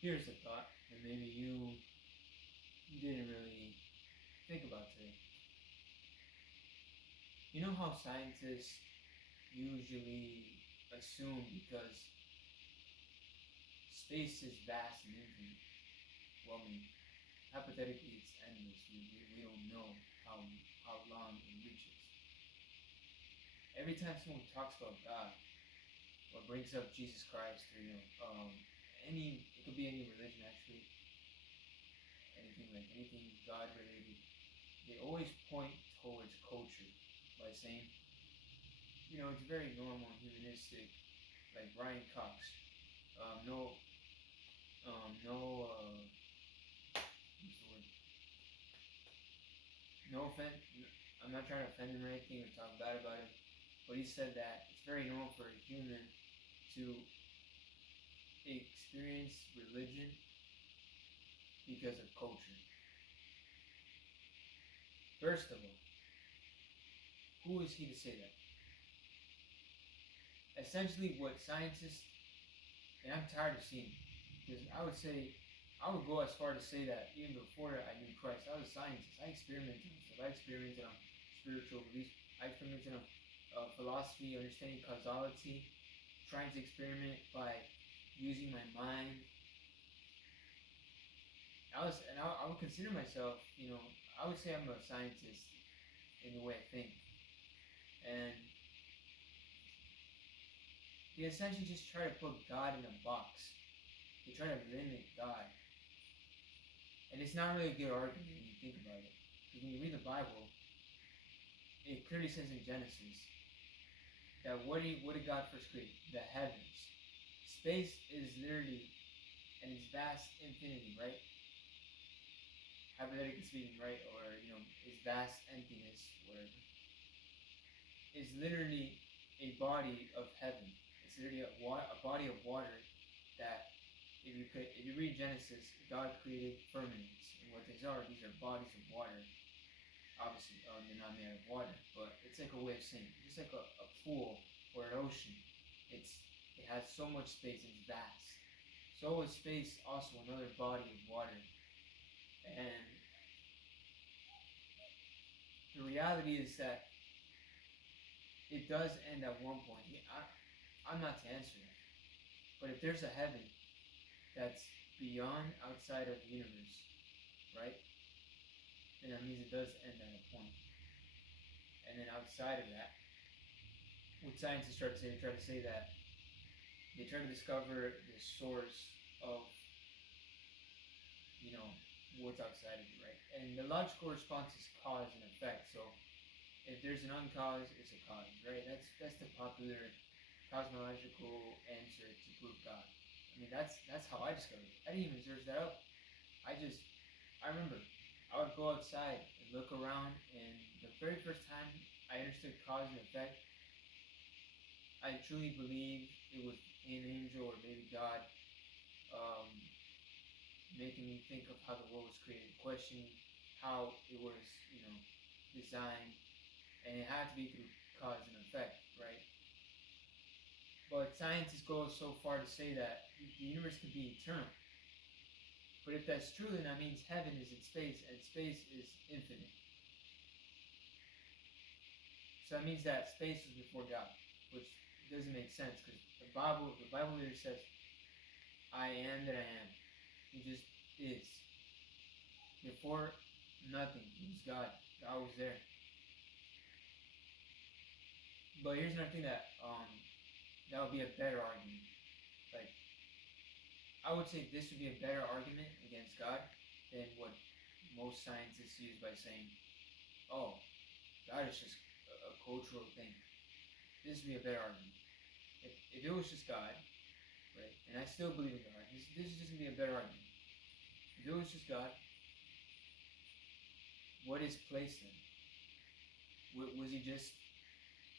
Here's a thought that maybe you didn't really think about today. You know how scientists usually assume because space is vast and infinite. Well, I mean, hypothetically, it's endless. We don't know how long it reaches. Every time someone talks about God or brings up Jesus Christ or any it could be any religion actually, anything God related, they always point towards culture by saying, it's very normal and humanistic, like Brian Cox. No, no, what's the word? No offense. I'm not trying to offend him or anything or talk bad about him, but he said that it's very normal for a human to experience religion because of culture. First of all, who is he to say that? Essentially, what scientists, and I'm tired of seeing it, because I would go as far to say that even before I knew Christ, I was a scientist. I experimented on stuff. I experimented on spiritual beliefs. I experimented on philosophy, understanding causality, trying to experiment by using my mind. I would consider myself, I would say I'm a scientist in the way I think. And they essentially just try to put God in a box. They try to limit God. And it's not really a good argument when you think about it. Because when you read the Bible, it clearly says in Genesis that what did God first create? The heavens. Space is literally, and its vast infinity, right? Hypothetically speaking, right? Or, its vast emptiness, whatever. Is literally a body of heaven. It's literally a body of water that if you read Genesis, God created firmaments, and what these are bodies of water. Obviously, they're not made out of water, but it's like a way of saying, just like a pool or an ocean. It has so much space, it's vast. So is space also another body of water, and the reality is that it does end at one point. I'm not to answer that, but if there's a heaven that's beyond, outside of the universe, right? Then that means it does end at a point. And then outside of that, what scientists try to say, that they try to discover the source of, what's outside of you, right? And the logical response is cause and effect. So if there's an uncause, it's a cause, right? That's the popular cosmological answer to prove God. I mean, that's how I discovered it. I didn't even search that up. I remember I would go outside and look around, and the very first time I understood cause and effect, I truly believe it was an angel or maybe God um, making me think of how the world was created, questioning how it was, designed, and it had to be through cause and effect, right? But scientists go so far to say that the universe could be eternal. But if that's true, then that means heaven is in space, and space is infinite. So that means that space was before God, which doesn't make sense because the Bible literally says, "I am that I am." He just is. Before nothing, he was God. God was there. But here's another thing that would be a better argument. Like, I would say this would be a better argument against God than what most scientists use by saying, "Oh, God is just a cultural thing." This would be a better argument. If it was just God, right, and I still believe in God, this is just gonna be a better argument. If it was just God, what is place then? Was he just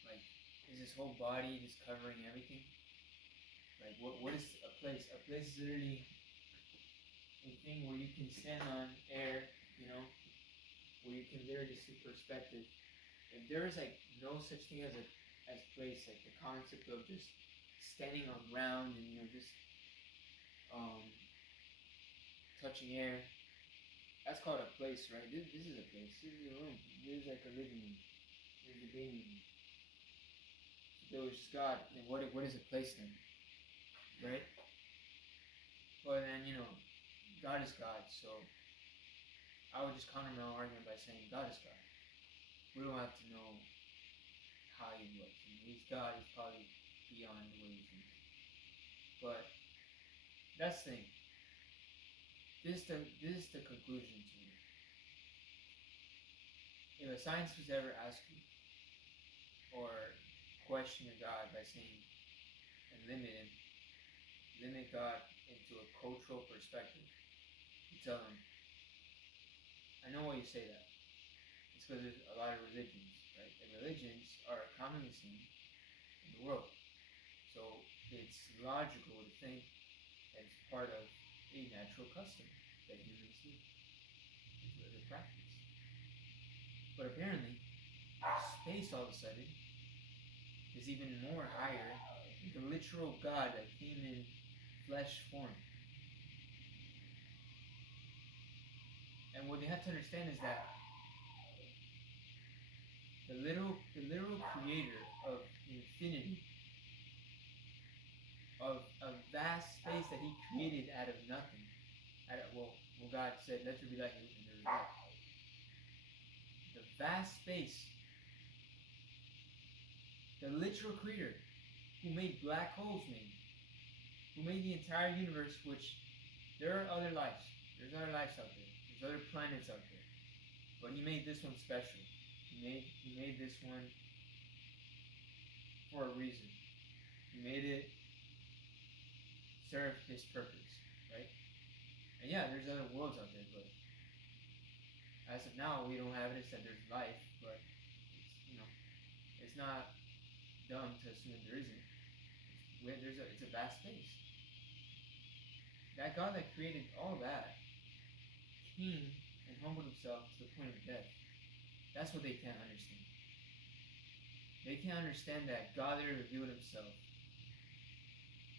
like? Is his whole body just covering everything? Like, what is a place? A place is literally a thing where you can stand on air, where you can literally see perspective. If there is like no such thing as place, like the concept of just standing on ground and just um touching air. That's called a place, right? This is a place. This is a room. This is like a living room. There's a gaming room. So there was just God. And what is a place then? Right? But then, God is God. So I would just counter my own argument by saying God is God. We don't have to know how he looks. He's God. He's probably beyond the way you think. But that's the thing. This is the conclusion to it. If a scientist was ever asked you or question your God by saying and limit God into a cultural perspective, you tell them, I know why you say that. It's because there's a lot of religions, right? And religions are commonly seen in the world. So it's logical to think that it's part of a natural custom that humans do. It's what they practice. But apparently, space all of a sudden is even more higher than the literal God that came in flesh form. And what they have to understand is that the literal creator of infinity, of a vast space that he created out of nothing. God said, let there be light, and there was light. The vast space, the literal creator who made black holes, who made the entire universe, which there are other lives. There's other lives out there. There's other planets out there. But he made this one special. He made this one for a reason. He made it serve his purpose, right? And yeah, there's other worlds out there, but as of now, we don't have evidence that there's life. But it's not dumb to assume there isn't. It's a vast space. That God that created all that came and humbled himself to the point of death. That's what they can't understand. They can't understand that God there revealed himself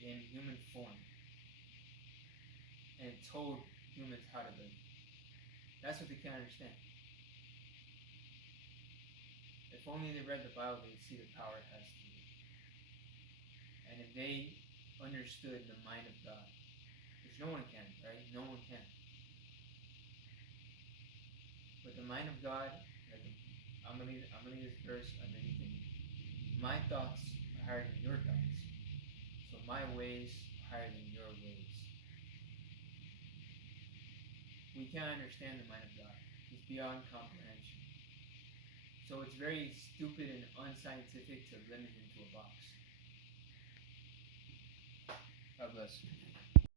in human form and told humans how to live. That's what they can't understand. If only they read the Bible, they'd see the power it has to live. And if they understood the mind of God, which no one can, right? No one can. But the mind of God, I'm gonna leave this verse underneath it. My thoughts are higher than your thoughts. So my ways are higher than your ways. We can't understand the mind of God. It's beyond comprehension. So it's very stupid and unscientific to limit him to a box. God bless you.